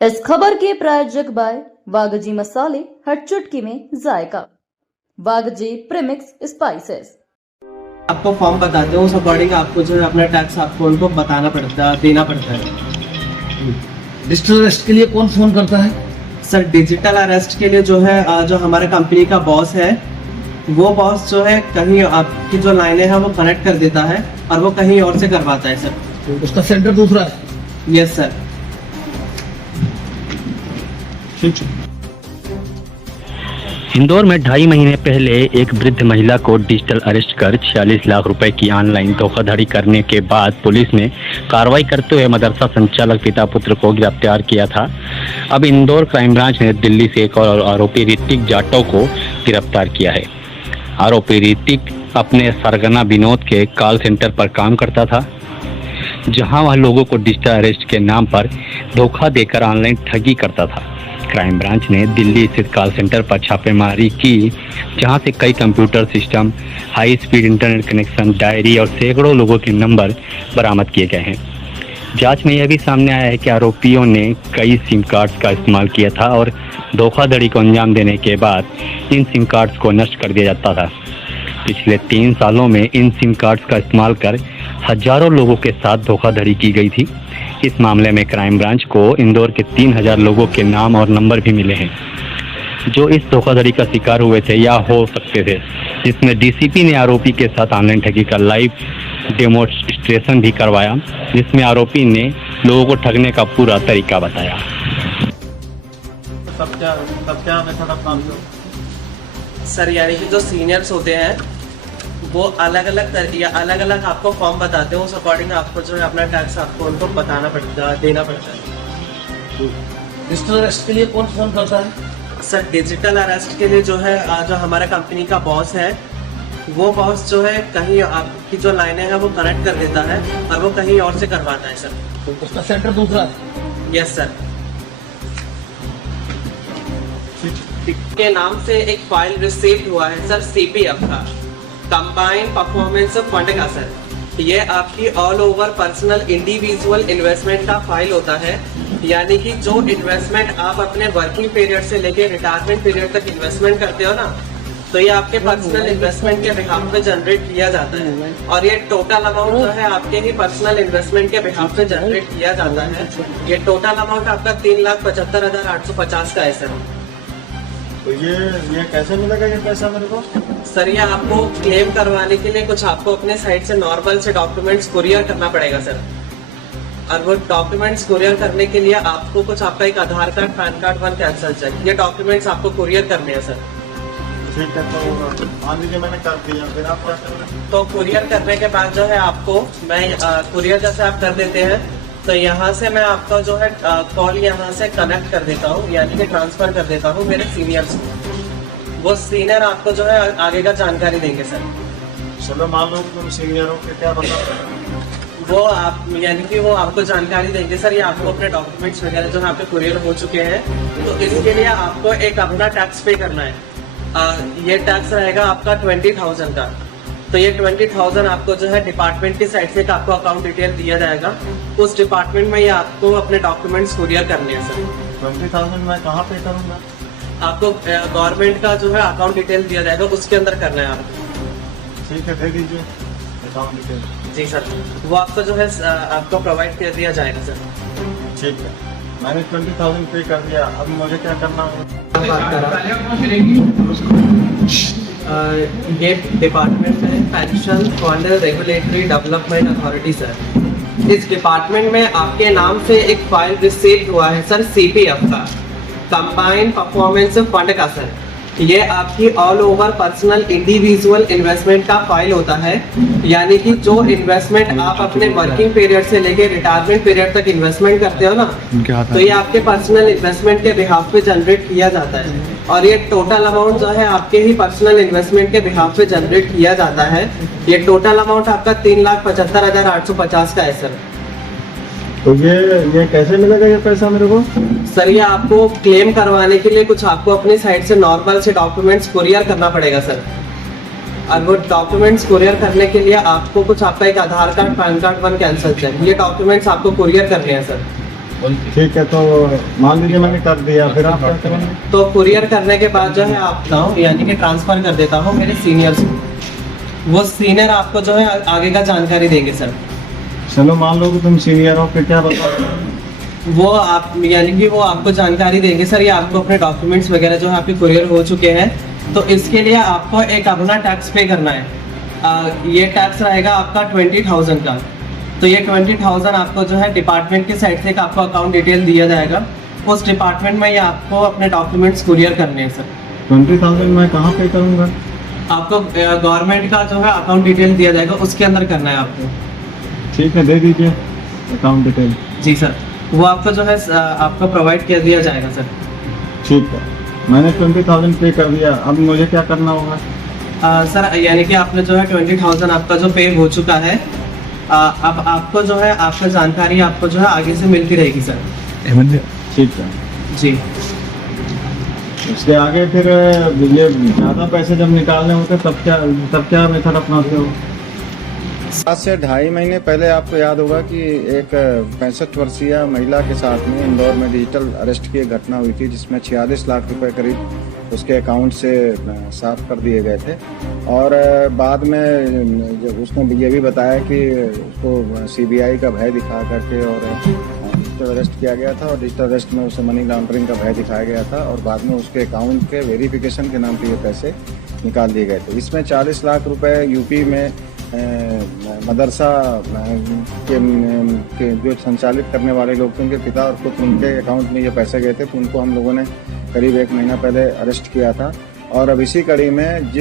इस खबर के प्रायोजक बाय वागजी मसाले, हर चुटकी में जायका। वागजी प्रीमिक्स स्पाइसेस। आपको फॉर्म बताते हैं, उस अकॉर्डिंग आपको जो है अपना टैक्स आपको उनको बताना पड़ता है, देना पड़ता है। डिजिटल अरेस्ट के लिए कौन फोन करता है? सर डिजिटल अरेस्ट के लिए जो है जो हमारे कंपनी का बॉस है, वो बॉस जो है कहीं आपकी जो लाइनें हैं वो कनेक्ट कर देता है और वो कहीं और से करवाता है सर। उसका सेंटर दूसरा है। Yes sir. इंदौर में 2.5 महीने पहले एक वृद्ध महिला को डिजिटल अरेस्ट कर 46 लाख रुपए की ऑनलाइन धोखाधड़ी करने के बाद पुलिस ने कार्रवाई करते हुए मदरसा संचालक पिता पुत्र को गिरफ्तार किया था। अब इंदौर क्राइम ब्रांच ने दिल्ली से एक और आरोपी ऋतिक जाटव को गिरफ्तार किया है। आरोपी ऋतिक अपने सरगना विनोद के कॉल सेंटर पर काम करता था, जहां वह लोगों को डिजिटल अरेस्ट के नाम पर धोखा देकर ऑनलाइन ठगी करता था। क्राइम ब्रांच ने दिल्ली स्थित कॉल सेंटर पर छापेमारी की, जहां से कई computer system, high speed internet connection, diary और सैकड़ों लोगों के नंबर बरामद किए गए हैं। जांच में यह भी सामने आया है कि आरोपियों ने कई सिम कार्ड्स का इस्तेमाल किया था और धोखाधड़ी को अंजाम देने के बाद इन सिम कार्ड्स को नष्ट कर दिया जाता था। पिछले 3 सालों में इन सिम कार्ड्स का इस्तेमाल कर हजारों लोगों के साथ धोखाधड़ी की गई थी। इस मामले में क्राइम ब्रांच को इंदौर के 3000 लोगों के नाम और नंबर भी मिले हैं, जो इस धोखाधड़ी का शिकार हुए थे या हो सकते थे, जिसमें डीसीपी ने आरोपी के साथ ऑनलाइन ठगी का लाइव डेमोन्स्ट्रेशन भी करवाया, जिसमें आरोपी ने लोगों को ठगने का पूरा तरीका बताया। सर यानी कि जो सीनियर्स होते हैं वो अलग अलग आपको फॉर्म बताते हैं, उस अकॉर्डिंग आपको जो है अपना टैक्स आपको उनको बताना पड़ता है, देना पड़ता है। डिजिटल अरेस्ट के लिए कौन फोन करता है? सर डिजिटल अरेस्ट के लिए जो है जो हमारा कंपनी का बॉस है, वो बॉस जो है कहीं आपकी जो लाइनें हैं वो कनेक्ट कर देता है और वो कहीं और से करवाता है सर। उसका सेंटर दूसरा है। Yes sir. के नाम से एक फाइल रिसीव हुआ है सर, सीपीएफ का, कंबाइंड परफॉर्मेंस फंड का सर। ये आपकी all over personal individual investment का फाइल होता है, यानी कि जो इन्वेस्टमेंट आप अपने वर्किंग पीरियड से लेके रिटायरमेंट पीरियड तक इन्वेस्टमेंट करते हो ना, तो ये आपके पर्सनल इन्वेस्टमेंट के बिहाफ पे जनरेट किया जाता है। और ये टोटल अमाउंट जो है आपके ही पर्सनल इन्वेस्टमेंट के बिहाफ पे जनरेट किया जाता है। ये टोटल अमाउंट आपका 3,75,850 का है सर। तो ये कैसे मिलेगा ये पैसा मेरे को? सर ये आपको क्लेम करवाने के लिए कुछ आपको अपने साइड से नॉर्मल से डॉक्यूमेंट्स कुरियर करना पड़ेगा सर। और वो डॉक्यूमेंट्स कुरियर करने के लिए आपको कुछ आपका एक Aadhaar card, PAN card, 1 cancel cheque, ये डॉक्यूमेंट्स आपको कुरियर करने हैं सर। ठीक है, तो मान लीजिए मैंने कर दिया, फिर आप क्या करेंगे? तो कुरियर करने के बाद जो है आपको मैं कुरियर जैसे आप कर देते हैं, तो यहाँ से मैं आपका जो है कॉल यहाँ से कनेक्ट कर देता हूँ, यानी कि ट्रांसफर कर देता हूँ मेरे सीनियर्स को। वो सीनियर आपको जो है आगे का जानकारी देंगे सर। चलो मान लो तुम सीनियर हो, क्या बता? वो आप यानी कि वो आपको जानकारी देंगे सर। ये आपको अपने डॉक्यूमेंट्स वगैरह जो है आपके कुरियर हो चुके हैं, तो इसके लिए आपको एक अपना टैक्स पे करना है। ये टैक्स रहेगा आपका 20,000 का। तो ये 20,000 आपको जो है डिपार्टमेंट की साइड से आपको अकाउंट डिटेल दिया जाएगा, उस डिपार्टमेंट में ये आपको अपने डॉक्यूमेंट्स कुरियर करने हैं सर। 20,000 मैं कहाँ पे करूँगा? आपको गवर्नमेंट का जो है अकाउंट डिटेल दिया जाएगा, उसके अंदर करना है आपको। ठीक है, दे दीजिए अकाउंट डिटेल। जी सर, वो आपको जो है आपको प्रोवाइड कर दिया जाएगा सर। ठीक है, मैंने 20,000 पे कर दिया, अब मुझे क्या करना होगा? ये डिपार्टमेंट है pension fund regulatory development authority sir. इस डिपार्टमेंट में आपके नाम से एक फाइल रिसीव हुआ है सर, सीपीएफ का, कंबाइंड परफॉर्मेंस फंड का सर। ये आपकी all over personal individual investment का फाइल होता है, यानी कि जो इन्वेस्टमेंट आप अपने वर्किंग पीरियड से लेके रिटायरमेंट पीरियड तक इन्वेस्टमेंट करते हो ना, तो ये आपके पर्सनल इन्वेस्टमेंट के बिहाफ पे जनरेट किया जाता है। और ये टोटल अमाउंट जो है आपके ही पर्सनल इन्वेस्टमेंट के बिहाफ पे जनरेट किया जाता है। ये टोटल अमाउंट आपका 3,75,850 का है सर। तो ये कैसे मिलेगा ये पैसा मेरे को? सर ये आपको क्लेम करवाने के लिए कुछ आपको अपनी साइड से नॉर्मल से डॉक्यूमेंट्स कुरियर करना पड़ेगा सर। और वो डॉक्यूमेंट्स कुरियर करने के लिए आपको कुछ आपका एक Aadhaar card, PAN card, 1 cancel cheque, ये डॉक्यूमेंट्स आपको कुरियर करने हैं सर। ठीक है, तो मान लीजिए मैंने कर दिया, फिर आप क्या करेंगे? तो कुरियर करने के बाद जो है आपका यानी कि ट्रांसफर कर देता हूँ मेरे सीनियर्स को। वो सीनियर आपको जो है आगे का जानकारी देंगे सर। चलो मान लो कि तुम सीनियर हो, फिर क्या बताओ? वो आप यानी कि वो आपको जानकारी देंगे सर, ये आपको अपने डॉक्यूमेंट्स वगैरह जो है आपके कुरियर हो चुके हैं, तो इसके लिए आपको एक अपना टैक्स पे करना है। ये टैक्स रहेगा आपका 20,000 का। तो ये 20,000 आपको जो है डिपार्टमेंट के साइड से एक आपको अकाउंट डिटेल दिया जाएगा, उस डिपार्टमेंट में ये आपको अपने डॉक्यूमेंट्स कुरियर करने हैं सर। 20,000 मैं कहाँ पे करूँगा? आपको गवर्नमेंट का जो है अकाउंट डिटेल दिया जाएगा, उसके अंदर करना है आपको। ठीक है, दे दीजिए अकाउंट डिटेल। जी सर, वो आपको जो है आपको प्रोवाइड कर दिया जाएगा सर। ठीक है, मैंने 20,000 पे कर दिया, अब मुझे क्या करना होगा? सर यानी कि आपने जो है 20,000 आपका जो पे हो चुका है, अब आपको जो है आपका जानकारी आपको जो है आगे से मिलती रहेगी सर। ठीक है जी। उसके आगे फिर ये ज़्यादा पैसे जब निकालने होते तब क्या मेथड अपनाते हो? आज से 2.5 महीने पहले आपको याद होगा कि एक 65 वर्षीय महिला के साथ में इंदौर में डिजिटल अरेस्ट की एक घटना हुई थी, जिसमें 46 लाख रुपए करीब उसके अकाउंट से साफ कर दिए गए थे। और बाद में जब उसने ये भी बताया कि उसको सीबीआई का भय दिखा करके और डिजिटल अरेस्ट किया गया था, और डिजिटल अरेस्ट में उसे मनी लॉन्ड्रिंग का भय दिखाया गया था, और बाद में उसके अकाउंट के वेरिफिकेशन के नाम पे ये पैसे निकाल दिए गए थे। इसमें 40 लाख रुपए यूपी में मदरसा के जो संचालित करने वाले लोग थे, उनके पिता और खुद उनके अकाउंट में ये पैसे गए थे, तो उनको हम लोगों ने करीब 1 महीना पहले अरेस्ट किया था। और अब इसी कड़ी में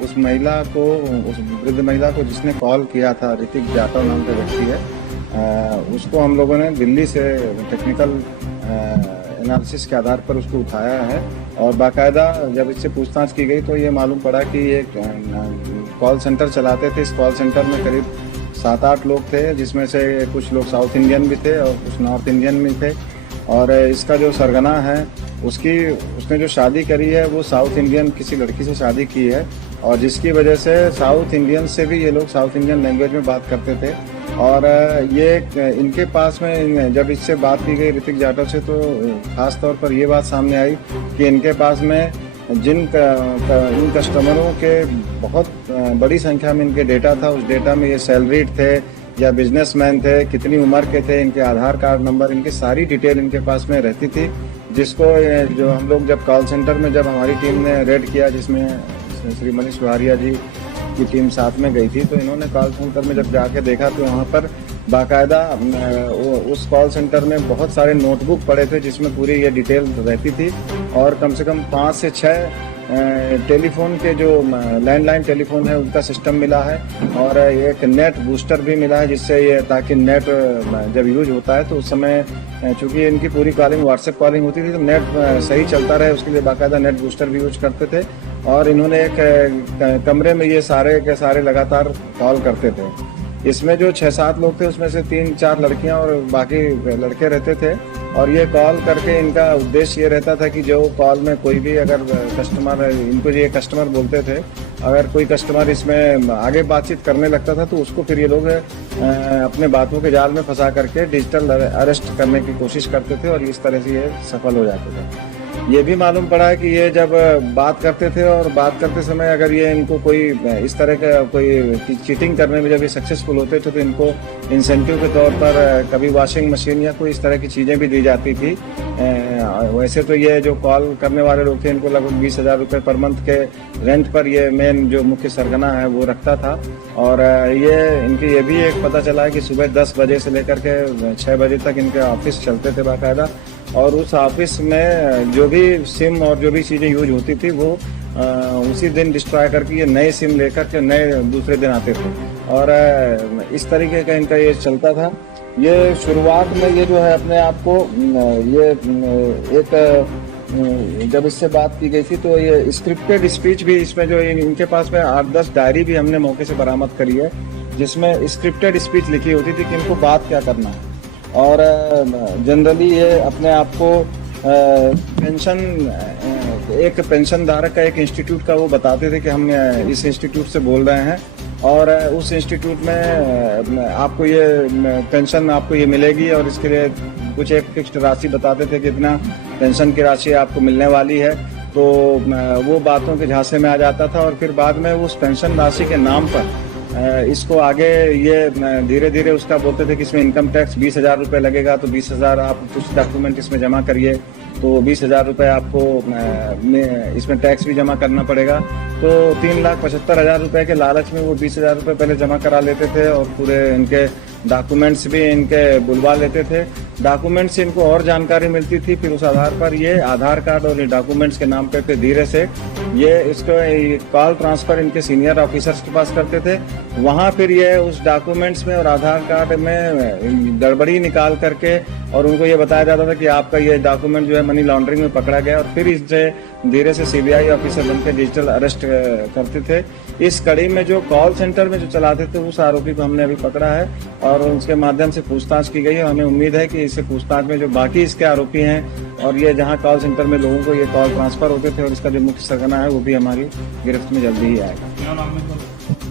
उस महिला को, उस वृद्ध महिला को जिसने कॉल किया था, ऋतिक जाटव नाम का व्यक्ति है, उसको हम लोगों ने दिल्ली से टेक्निकल एनालिसिस के आधार पर उसको उठाया है। और बाकायदा जब इससे पूछताछ की गई तो ये मालूम पड़ा कि ये कॉल सेंटर चलाते थे। इस कॉल सेंटर में करीब 7-8 लोग थे, जिसमें से कुछ लोग साउथ इंडियन भी थे और कुछ नॉर्थ इंडियन भी थे। और इसका जो सरगना है उसने जो शादी करी है वो साउथ इंडियन किसी लड़की से शादी की है, और जिसकी वजह से साउथ इंडियन से भी ये लोग साउथ इंडियन लैंग्वेज में बात करते थे। और ये इनके पास में जब इससे बात की गई ऋतिक जाटव से, तो खास तौर पर ये बात सामने आई कि इनके पास में इन कस्टमरों के बहुत बड़ी संख्या में इनके डेटा था। उस डेटा में ये सैलरीड थे या बिजनेसमैन थे, कितनी उम्र के थे, इनके आधार कार्ड नंबर, इनकी सारी डिटेल इनके पास में रहती थी। जिसको जो हम लोग जब कॉल सेंटर में जब हमारी टीम ने रेड किया, जिसमें श्री मनीष लोहारिया जी की टीम साथ में गई थी, तो इन्होंने कॉल सेंटर में जब जाके देखा तो वहाँ पर बाकायदा उस कॉल सेंटर में बहुत सारे नोटबुक पड़े थे, जिसमें पूरी ये डिटेल रहती थी। और कम से कम 5 से 6 टेलीफोन के जो लैंडलाइन टेलीफोन है उनका सिस्टम मिला है, और एक नेट बूस्टर भी मिला है, जिससे ये ताकि नेट जब यूज होता है तो उस समय चूंकि इनकी पूरी कॉलिंग व्हाट्सएप कॉलिंग होती थी, तो नेट सही चलता रहे उसके लिए बाकायदा नेट बूस्टर भी यूज करते थे। और इन्होंने एक कमरे में ये सारे के सारे लगातार कॉल करते थे। इसमें जो 6-7 लोग थे उसमें से 3-4 लड़कियां और बाकी लड़के रहते थे। और ये कॉल करके इनका उद्देश्य ये रहता था कि जो कॉल में कोई भी अगर कस्टमर, इनको ये कस्टमर बोलते थे, अगर कोई कस्टमर इसमें आगे बातचीत करने लगता था तो उसको फिर ये लोग अपने बातों के जाल में फंसा करके डिजिटल अरेस्ट करने की कोशिश करते थे, और इस तरह से ये सफल हो जाते थे। ये भी मालूम पड़ा है कि ये जब बात करते थे और बात करते समय अगर ये इनको कोई इस तरह का कोई चीटिंग करने में जब ये सक्सेसफुल होते थे तो इनको इंसेंटिव के तौर पर कभी वॉशिंग मशीन या कोई इस तरह की चीज़ें भी दी जाती थी। वैसे तो ये जो कॉल करने वाले लोग थे इनको लगभग 20,000 रुपये पर मंथ के रेंट पर ये मेन जो मुख्य सरगना है वो रखता था। और ये भी एक पता चला है कि सुबह 10 बजे से लेकर के 6 बजे तक इनके ऑफिस चलते थे बाकायदा, और उस ऑफिस में जो भी सिम और जो भी चीज़ें यूज होती थी वो उसी दिन डिस्ट्रॉय करके ये नए सिम लेकर के नए दूसरे दिन आते थे। और इस तरीके का इनका ये चलता था। ये शुरुआत में ये जो है अपने आप को ये एक जब इससे बात की गई थी तो ये स्क्रिप्टेड स्पीच भी इसमें जो इनके पास में 8-10 डायरी भी हमने मौके से बरामद करी है, जिसमें स्क्रिप्टेड स्पीच लिखी होती थी कि इनको बात क्या करना है। और जनरली ये अपने आप को पेंशन, एक पेंशन धारक का एक इंस्टीट्यूट का वो बताते थे कि हम इस इंस्टीट्यूट से बोल रहे हैं, और उस इंस्टीट्यूट में आपको ये पेंशन आपको ये मिलेगी, और इसके लिए कुछ एक फिक्स्ड राशि बताते थे कि इतना पेंशन की राशि आपको मिलने वाली है, तो वो बातों के झांसे में आ जाता था और फिर बाद में उस पेंशन राशि के नाम पर इसको आगे ये धीरे धीरे उसका बोलते थे कि इसमें इनकम टैक्स 20,000 रुपये लगेगा, तो 20,000 आप कुछ डॉक्यूमेंट इसमें जमा करिए, तो 20,000 रुपये आपको इसमें टैक्स भी जमा करना पड़ेगा। तो 3,75,000 रुपये के लालच में वो 20,000 रुपये पहले जमा करा लेते थे और पूरे इनके डॉक्यूमेंट्स भी इनके बुलवा लेते थे। डॉक्यूमेंट से इनको और जानकारी मिलती थी, फिर उस आधार पर ये आधार कार्ड और ये डॉक्यूमेंट्स के नाम पे फिर धीरे से ये इसको कॉल ट्रांसफर इनके सीनियर ऑफिसर्स के पास करते थे। वहाँ फिर ये उस डॉक्यूमेंट्स में और आधार कार्ड में गड़बड़ी निकाल करके और उनको ये बताया जाता था कि आपका ये डॉक्यूमेंट जो है मनी लॉन्ड्रिंग में पकड़ा गया, और फिर इससे धीरे से सीबीआई ऑफिसर बनकर डिजिटल अरेस्ट करते थे। इस कड़ी में जो कॉल सेंटर में जो चलाते थे उस आरोपी को हमने अभी पकड़ा है और उसके माध्यम से पूछताछ की गई है। हमें उम्मीद है कि इससे पूछताछ में जो बाकी इसके आरोपी हैं और ये जहां कॉल सेंटर में लोगों को ये कॉल ट्रांसफर होते थे और इसका जो मुख्य सरगना है वो भी हमारी गिरफ्त में जल्दी ही आएगा।